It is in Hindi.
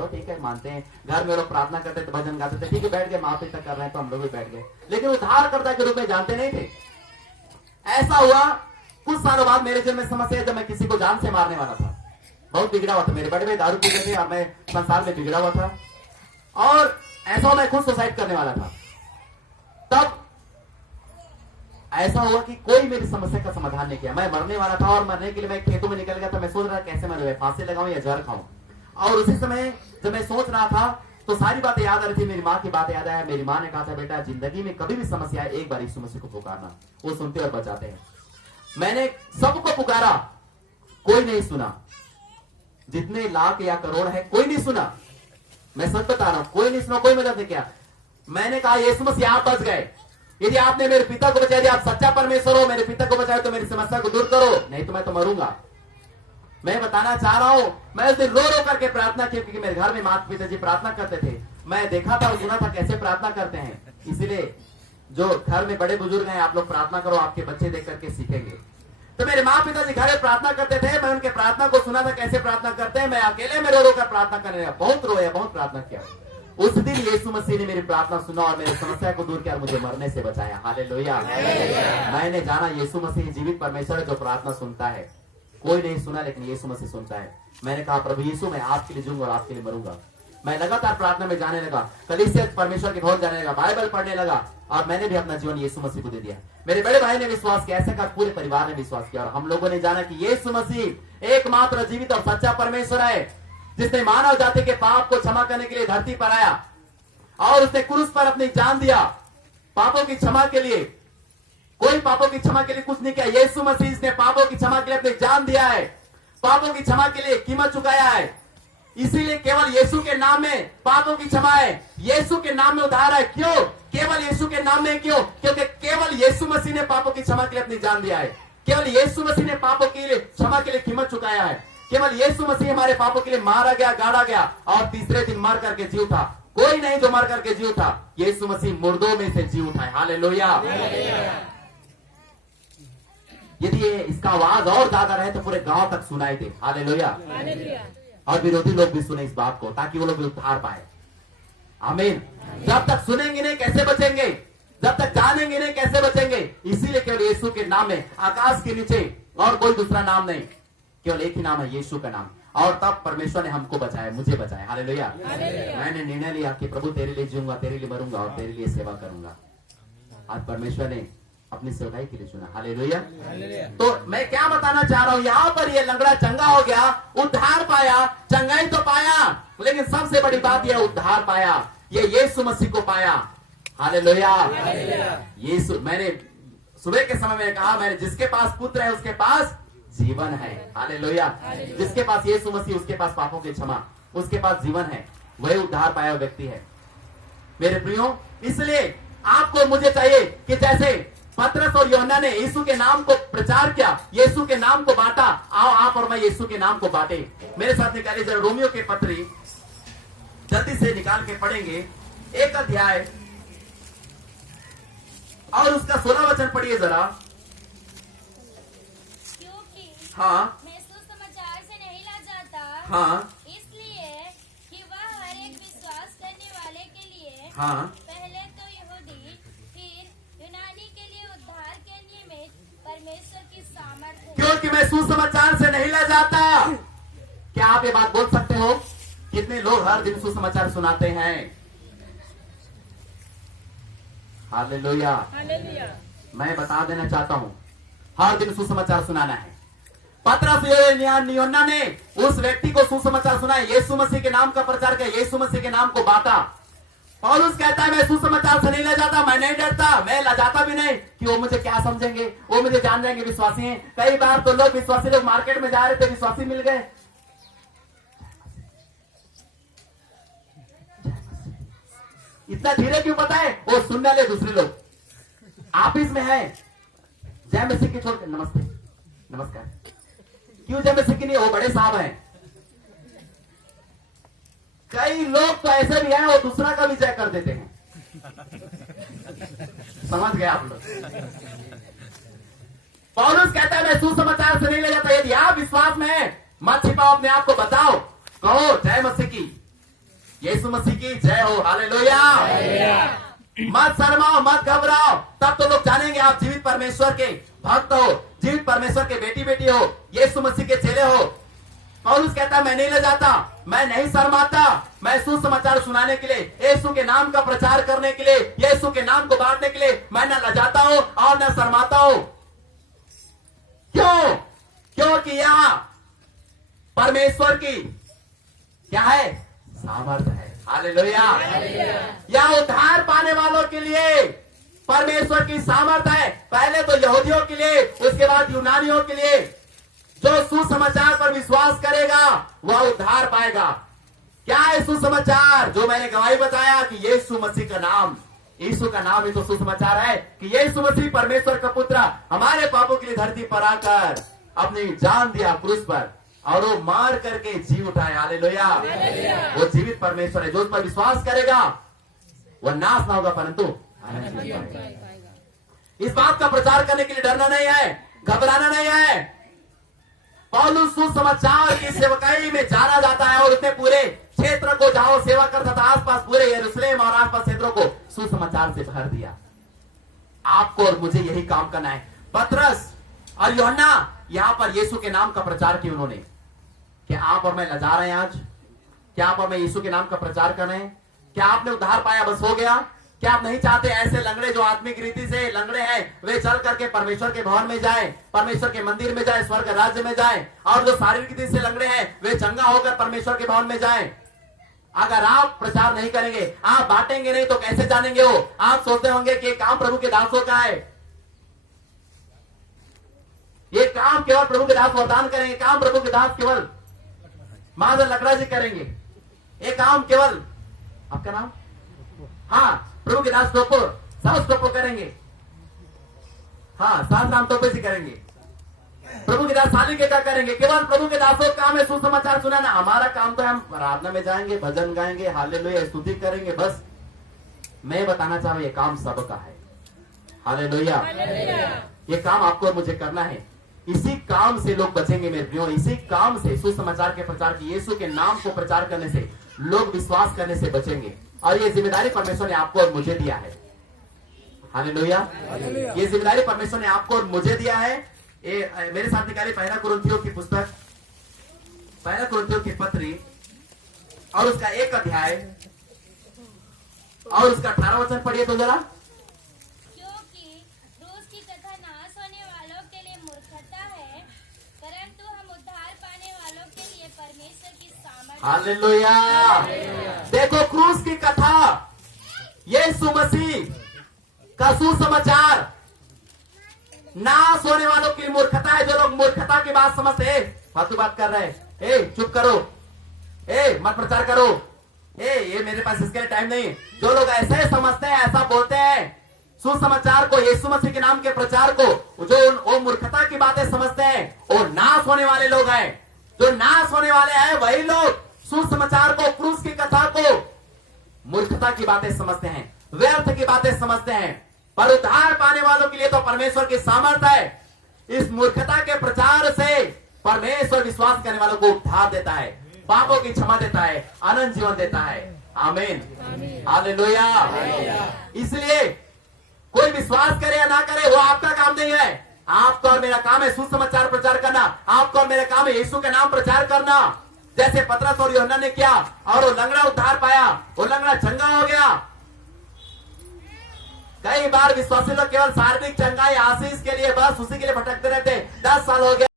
चलो ठीक है, मानते हैं। घर में लोग प्रार्थना करते थे, भजन गाते थे, ठीक है, बैठ गए, माँ पिता कर रहे हैं तो हम लोग भी बैठ गए, लेकिन उद्धारकर्ता के रूप में जानते नहीं थे। ऐसा हुआ कुछ सालों बाद मेरे जीवन में समस्या, जब मैं किसी को जान से मारने वाला था, बहुत बिगड़ा हुआ था, मेरे बड़े भाई दारू पीते थे और मैं संसार में बिगड़ा हुआ था, और ऐसा मैं खुद सुसाइड करने वाला था। तब ऐसा हुआ कि कोई मेरी समस्या का समाधान नहीं किया। मैं मरने वाला था और मरने के लिए मैं खेतों में निकल गया था। मैं सोच रहा था कैसे मरूं, फांसी लगाऊं या जहर खाऊं। और उसी समय जब मैं सोच रहा था तो सारी बातें याद आ रही थी, मेरी माँ की बातें याद आया। मेरी माँ ने कहा था, बेटा जिंदगी में कभी भी समस्या है, एक बार यीशु मसीह को पुकारना, वो सुनते और बचाते हैं। मैंने सबको पुकारा, कोई नहीं सुना। जितने लाख या करोड़ है, कोई नहीं सुना। मैं सच बता रहा हूं, कोई नहीं सुना, कोई मदद नहीं किया। मैंने कहा, यीशु मसीह आप बच गए, यदि आपने मेरे पिता को बचाया, आप सच्चा परमेश्वर हो, मेरे पिता को बचाए तो मेरी समस्या को दूर करो, नहीं तो मैं तो मरूंगा। मैं बताना चाह रहा हूं, मैं उस दिन रो रो करके प्रार्थना की, क्योंकि मेरे घर में माता पिताजी प्रार्थना करते थे। मैं देखा था और सुना था कैसे प्रार्थना करते हैं। इसलिए जो घर में बड़े बुजुर्ग हैं, आप लोग प्रार्थना करो, आपके बच्चे देख करके सीखेंगे। तो मेरे माँ पिताजी घर में प्रार्थना करते थे, मैं उनके प्रार्थना को सुना था कैसे प्रार्थना करते हैं। मैं अकेले में रो रो कर प्रार्थना करने लगा, बहुत रोया, बहुत प्रार्थना किया। उस दिन यीशु मसीह ने मेरी प्रार्थना सुना और मेरी समस्या को दूर किया और मुझे मरने से बचाया। हालेलुया। मैंने जाना यीशु मसीह जीवित परमेश्वर है जो प्रार्थना सुनता है। कोई नहीं सुना, लेकिन यीशु मसीह सुनता है। मैंने कहा, प्रभु यीशु मैं आपके लिए जीऊंगा और आपके लिए मरूंगा। मैं लगातार प्रार्थना में जाने लगा, कलीसिया परमेश्वर के भवन जाने लगा, बाइबल पढ़ने लगा, और मैंने भी अपना जीवन यीशु मसीह को दे दिया। मेरे बड़े भाई ने विश्वास किया, ऐसा कर पूरे परिवार ने विश्वास किया, और हम लोगों ने जाना कि यीशु मसीह एकमात्र जीवित और सच्चा परमेश्वर है, जिसने मानव जाति के पाप को क्षमा करने के लिए धरती पर आया और उसने क्रूस पर अपनी जान दिया पापों की क्षमा के लिए। कोई पापों की क्षमा के लिए कुछ नहीं किया, यीशु मसीह ने पापों की क्षमा के लिए अपनी जान दिया है, पापों की क्षमा के लिए कीमत चुकाया है। इसीलिए केवल यीशु के नाम में पापों की क्षमा है, यीशु के नाम में उद्धार है। क्यों? केवल यीशु के नाम में। क्यों? क्योंकि केवल यीशु मसीह ने पापों की क्षमा के लिए अपनी जान दिया है, केवल यीशु मसीह ने पापों के लिए क्षमा के लिए कीमत चुकाया है, केवल यीशु मसीह हमारे पापों के लिए मारा गया, गाड़ा गया और तीसरे दिन मर करके जी उठा। कोई नहीं जो मर करके जी उठा, यीशु मसीह मुर्दों में से जी उठा है। हालेलुया। यदि ये इसका आवाज और ज्यादा रहे तो पूरे गांव तक सुनाई दे। हालेलुया। और विरोधी लोग भी सुने इस बात को, ताकि वो लोग भी उद्धार पाए। आमीन। जब तक सुनेंगे नहीं कैसे बचेंगे, जब तक जानेंगे नहीं कैसे बचेंगे। इसीलिए केवल यीशु के नाम में आकाश के नीचे और कोई दूसरा नाम नहीं, केवल एक ही नाम है, यीशु का नाम। और तब परमेश्वर ने हमको बचाया, मुझे बचाया। हालेलुया। मैंने निर्णय लिया कि प्रभु तेरे लिए जीऊंगा, तेरे लिए मरूंगा और तेरे लिए सेवा करूंगा। आज परमेश्वर ने अपनी सेवकाई के लिए चुना। हालेलुया। तो मैं क्या बताना चाह रहा हूं, यहाँ पर ये लंगड़ा चंगा हो गया, उद्धार पाया, चंगाई तो पाया, लेकिन सबसे बड़ी बात यह उद्धार पाया, ये यीशु मसीह को पाया। हालेलुया। यीशु, मैंने सुबह के समय में कहा, मैंने जिसके पास पुत्र है उसके पास जीवन है। हालेलुया। जिसके पास यीशु मसीह, उसके पास पापों की क्षमा, उसके पास जीवन है, वही उद्धार पाया व्यक्ति है। मेरे प्रियो, इसलिए आपको मुझे चाहिए कि जैसे पतरस और यूहन्ना ने यीशु के नाम को प्रचार किया, यीशु के नाम को बांटा, आओ आप और मैं यीशु के नाम को बांटे। मेरे साथ निकालिए जरा रोमियो के पत्री, जल्दी से निकाल के पढ़ेंगे, 1 अध्याय और उसका 16 वचन पढ़िए जरा। हाँ, मैं सुसमाचार से नहीं ला जाता, हाँ, इसलिए कि वह हर एक विश्वास करने वाले के लिए, हाँ, पहले तो यहूदी फिर यूनानी के लिए उद्धार के निमित्त परमेश्वर की सामर्थ है। क्योंकि मैं सुसमाचार से नहीं ला जाता। क्या आप ये बात बोल सकते हो? कितने लोग हर दिन सुसमाचार सुनाते हैं? हालेलुया। मैं बता देना चाहता हूं, हर दिन सुसमाचार सुनाना है। पतरस यूहन्ना ने उस व्यक्ति को सुसमाचार सुनाया, यीशु मसीह के नाम का प्रचार किया, यीशु मसीह के नाम को बांटा। पौलुस कहता है, मैं सुसमाचार से नहीं ले जाता, मैं नहीं डरता, मैं ले जाता भी नहीं कि वो मुझे क्या समझेंगे, वो मुझे जान जाएंगे विश्वासी हैं। कई बार तो लोग विश्वासी लोग मार्केट में जा रहे थे, विश्वासी मिल गए, इतना धीरे क्यों बताए? वो सुनने ले दूसरे लोग। ऑफिस में है, जय मसीह की छोड़, नमस्ते नमस्कार, क्यों जय मसीह की नहीं? वो बड़े साहब हैं। कई लोग तो ऐसे भी हैं, वो दूसरा का भी जय कर देते हैं। समझ गए आप लोग? पौलुस कहता है, मैं सुसमाचार से नहीं ले जाता। यदि आप विश्वास में है, मत छिपाओ अपने आप को, बताओ, कहो जय मसीह की, यीशु मसीह की जय हो, हालेलुया। मत शर्माओ, मत घबराओ, तब तो लोग जानेंगे आप जीवित परमेश्वर के भक्त हो, जीवित परमेश्वर के बेटी बेटी हो, यीशु मसीह के चेले हो। पौलुस कहता है मैं नहीं ले जाता, मैं नहीं शर्माता, मैं सुसमाचार सुनाने के लिए, यीशु के नाम का प्रचार करने के लिए, यीशु के नाम को बांटने के लिए मैं न लजाता हूं और न शर्माता हूं। क्यों? क्योंकि यहां परमेश्वर की क्या है? सामर्थ्य है, हालेलुया। यह उद्धार पाने वालों के लिए परमेश्वर की सामर्थ्य है। पहले तो यहूदियों के लिए, उसके बाद यूनानियों के लिए। जो सुसमाचार पर विश्वास करेगा वह उद्धार पाएगा। क्या है सुसमाचार? जो मैंने गवाही बताया कि यीशु मसीह का नाम, यीशु का नाम ही तो सुसमाचार है कि यीशु मसीह परमेश्वर का पुत्र हमारे पापों के लिए धरती पर आकर अपनी जान दिया क्रूस पर और वो मार करके जी उठाए, हालेलुया। वो जीवित परमेश्वर है। जो उस पर विश्वास करेगा वह नाश ना होगा परंतु अनंत जीवन पाएगा। इस बात का प्रचार करने के लिए डरना नहीं है, घबराना नहीं है। पौलुस सुसमाचार की सेवकाई में जाना जाता है और उसने पूरे क्षेत्र को जहां सेवा करता था, आसपास पूरे यरूशलेम और आसपास क्षेत्रों को सुसमाचार से भर दिया। आपको और मुझे यही काम करना है। पतरस और यूहन्ना यहां पर यीशु के नाम का प्रचार किया उन्होंने। क्या आप और मैं लजा रहे हैं आज? क्या आप और मैं यीशु के नाम का प्रचार कर रहे हैं? क्या आपने उद्धार पाया बस हो गया? क्या आप नहीं चाहते ऐसे लंगड़े जो आत्मिक रीति से लंगड़े हैं वे चल करके परमेश्वर के भवन में जाएं, परमेश्वर के मंदिर में जाएं, स्वर्ग राज्य में जाएं, और जो शारीरिक रीति से लंगड़े हैं वे चंगा होकर परमेश्वर के भवन में जाएं? अगर आप प्रचार नहीं करेंगे, आप बांटेंगे नहीं तो कैसे जानेंगे वो? आप सोचते होंगे कि काम प्रभु के दासों का है, ये काम केवल प्रभु के दास वरदान करेंगे, काम प्रभु के दास केवल महाजन लकड़ा जी करेंगे, ये काम केवल आपका नाम, हाँ प्रभु के दास टोपो साउस टोपो करेंगे, हाँ सास राम टोपे जी करेंगे, प्रभु के दास साली के क्या करेंगे? केवल प्रभु के दासों का काम है सुसमाचार सुनाना। हमारा काम तो हम आराधना में जाएंगे, भजन गाएंगे, हालेलुया स्तुति करेंगे, बस। मैं बताना चाह रहा हूं ये काम सबका है, हालेलुया। ये काम आपको और मुझे करना है। इसी काम से लोग बचेंगे मेरे प्रियो, इसी काम से सुसमाचार के प्रचार की, यीशु के नाम को प्रचार करने से, लोग विश्वास करने से बचेंगे। और ये जिम्मेदारी परमेश्वर ने आपको और मुझे दिया है, हालेलुया। ये जिम्मेदारी परमेश्वर ने आपको और मुझे दिया है। मेरे साथ निकाली पहला कुरिन्थियों की पुस्तक, पहला कुरिन्थियों की पत्री और उसका 1 अध्याय और उसका 18 वचन पढ़िए तो जरा। क्योंकि क्रूस की कथा नाश होने वालों के लिए मूर्खता है, परंतु हम उद्धार पाने वालों के लिए परमेश्वर की सामर्थ्य। हालेलुया। देखो क्रूस की कथा, यीशु मसीह का सुसमाचार नाश होने वालों की मूर्खता है। जो लोग मूर्खता की बात समझते हैं, फालतू बात कर रहे हैं, ए चुप करो, ए मत प्रचार करो, ये मेरे पास इसके लिए टाइम नहीं। जो लोग ऐसे समझते हैं, ऐसा बोलते हैं, सुसमाचार को, यीशु मसीह के नाम के प्रचार को, जो वो मूर्खता की बातें समझते हैं, वो नाश होने वाले लोग हैं। जो नाश होने वाले हैं वही लोग सुसमाचार को, क्रूस की कथा को मूर्खता की बातें समझते हैं, व्यर्थ की बातें समझते हैं। पर उद्धार पाने वालों के लिए तो परमेश्वर की सामर्थ्य है। इस मूर्खता के प्रचार से परमेश्वर विश्वास करने वालों को उद्धार देता है, पापों की क्षमा देता है, अनंत जीवन देता है। आमीन, हालेलुया। इसलिए कोई विश्वास करे या ना करे वो आपका काम नहीं है। आपका और मेरा काम है सुसमाचार प्रचार करना। आपका और मेरा काम है यीशु के नाम प्रचार करना, जैसे पतरस और यूहन्ना ने किया और वो लंगड़ा उद्धार पाया, वो लंगड़ा चंगा हो गया। कई बार विश्वासी लोग केवल शारीरिक चंगाई, आशीष के लिए बस उसी के लिए भटकते रहते। 10 साल हो गया।